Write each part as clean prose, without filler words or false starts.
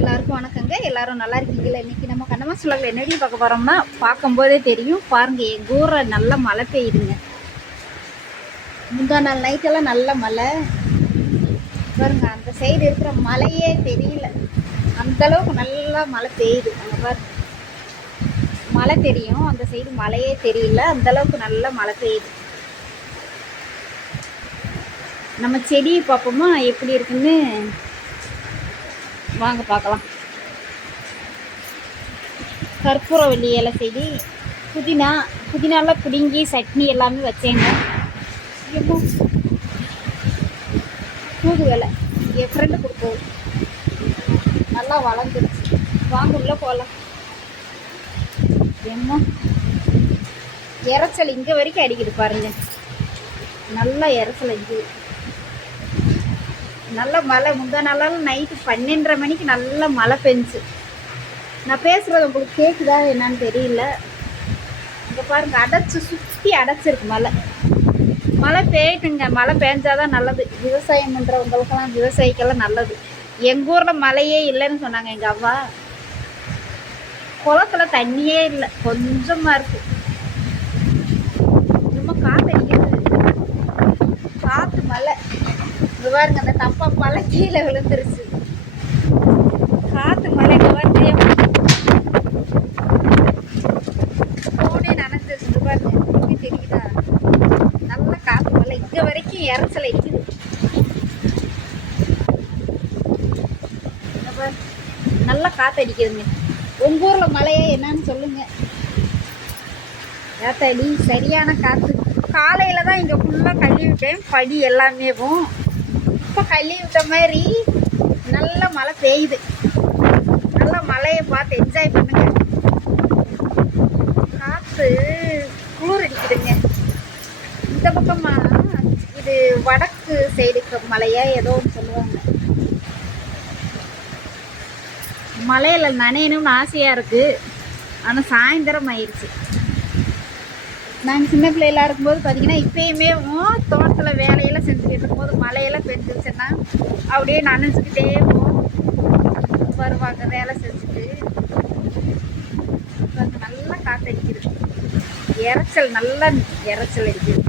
எல்லாருக்கும் வணக்கங்க. எல்லாரும் நல்லா இருக்கீங்களா? இன்னைக்கு நம்ம கண்ணம்மா சொல்லல என்னடி பார்க்க போறோம்னா, பார்க்கும்போதே தெரியும் பாருங்க, எங்கள் ஊரில் நல்ல மழை பெய்யுதுங்க. முந்தா நாள் நைட்டெல்லாம் நல்ல மழை பாருங்க. அந்த சைடு இருக்கிற மழையே தெரியல, அந்த அளவுக்கு நல்லா மழை பெய்யுது. அங்கே பாருங்க மழை தெரியும், அந்த சைடு மழையே தெரியல, அந்த அளவுக்கு நல்ல மழை பெய்யுது. நம்ம செடியை பார்ப்போமா எப்படி இருக்குன்னு வாங்க பார்க்கலாம். கற்பூரவள்ளி இலை செடி, புதினாலாம் பிடுங்கி சட்னி எல்லாமே வச்சேங்க. தூதுவலை என் ஃப்ரெண்டு கொடுத்தது, நல்லா வளர்ந்துருச்சு. வாங்க உள்ள போகலாம். என்ன இறைச்சல் இங்கே வரைக்கும் அடிக்குது பாருங்க, நல்லா இறைச்சல் அடிக்குது. நல்ல மழை, முந்தா நாளாலும் நைட்டு 12:30 மணிக்கு நல்ல மழை பெஞ்சு. நான் பேசுகிறது உங்களுக்கு கேட்குதா என்னன்னு தெரியல. இங்கே பாருங்கள், சுற்றி அடைச்சிருக்கு மழை பெய்யுதுங்க. மழை பெஞ்சாதான் நல்லது, விவசாயம் பண்ணுறவங்களுக்கெல்லாம், விவசாயிக்கெல்லாம் நல்லது. எங்கள் ஊரில் மழையே இல்லைன்னு சொன்னாங்க எங்கள் அவ்வா. குளத்துல தண்ணியே இல்லை, கொஞ்சமாக இருக்குது. ரொம்ப காற்று அடிக்கிறது, காற்று மழை. இங்கே பாருங்க, அந்த தப்பா மழை கீழே விழுந்துருச்சு. காற்று மழை வந்து போனே நனைஞ்சிருச்சு. பாருங்க இங்கே தெரியுதா, நல்ல காற்று மழை. இங்கே வரைக்கும் இறைச்சல் அடிக்குது. நல்லா காற்று அடிக்குதுங்க. உங்கள் ஊரில் மழையே என்னன்னு சொல்லுங்க. ஏத்தாடி சரியான காற்று. காலையில் தான் இங்கே ஃபுல்லாக கழுவி விட்டேன், படி எல்லாமேவும். இப்போ கழுவி விட்ட மாதிரி நல்ல மழை பெய்யுது. நல்ல மழையை பார்த்து என்ஜாய் பண்ணுங்க. காற்று குளிர் அடிக்குதுங்க. இந்த பக்கமா இது வடக்கு சைடு மலையா ஏதோ சொல்லுவாங்க. மலையில் நனையணும்னு ஆசையாக இருக்குது, ஆனால் சாயந்தரம் ஆயிடுச்சு. நாங்கள் சின்ன பிள்ளைலாம் இருக்கும்போது பார்த்தீங்கன்னா, இப்போயுமே தோட்டத்தில் வேலையெல்லாம் செஞ்சுக்கிட்டு இருக்கும்போது மழையெல்லாம் பெஞ்சிருச்சுன்னா அப்படியே நனைஞ்சிக்கிட்டே வருவாங்க வேலை செஞ்சுட்டு. நல்லா காற்றடிக்குது, இறைச்சல் நல்லா இறைச்சல் அடிக்குது.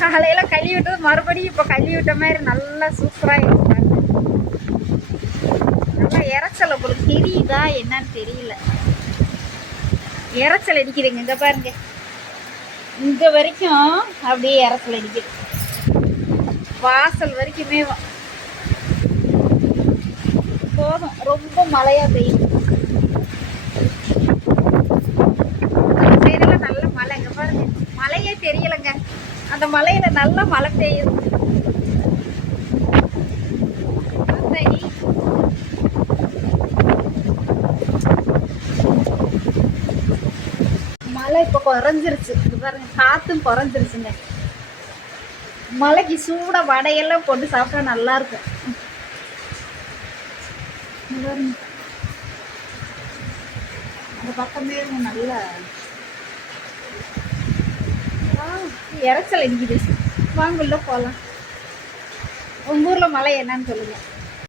காலையில் கழுவி விட்டது மறுபடியும் இப்போ கழுவி விட்ட மாதிரி நல்லா சூப்பராக இருப்பாங்க. நல்லா இறைச்சல் உங்களுக்கு தெரியுதா என்னன்னு தெரியல, இறைச்சல் அடிக்குதுங்க. இங்கே பாருங்க, இங்கே வரைக்கும் அப்படியே இறைச்சல் அடிக்குது, வாசல் வரைக்குமே போதும். ரொம்ப மழையாக பெய்யுது. சைடெல்லாம் நல்ல மழை. இங்கே பாருங்க, மழையே தெரியலைங்க, அந்த மலையில் நல்லா மழை பெய்யுது. மழை இப்போ குறைஞ்சிருச்சு. இது பாருங்க, காற்றும் குறைஞ்சிருச்சுங்க. மழைக்கு சூட வடையெல்லாம் போட்டு சாப்பிட்டா நல்லா இருக்கும். அந்த பக்கமே நல்லா இறைச்சல் அடிக்குது. வாங்க உள்ள போகலாம். உங்கள் ஊரில் மழை என்னன்னு சொல்லுங்கள்.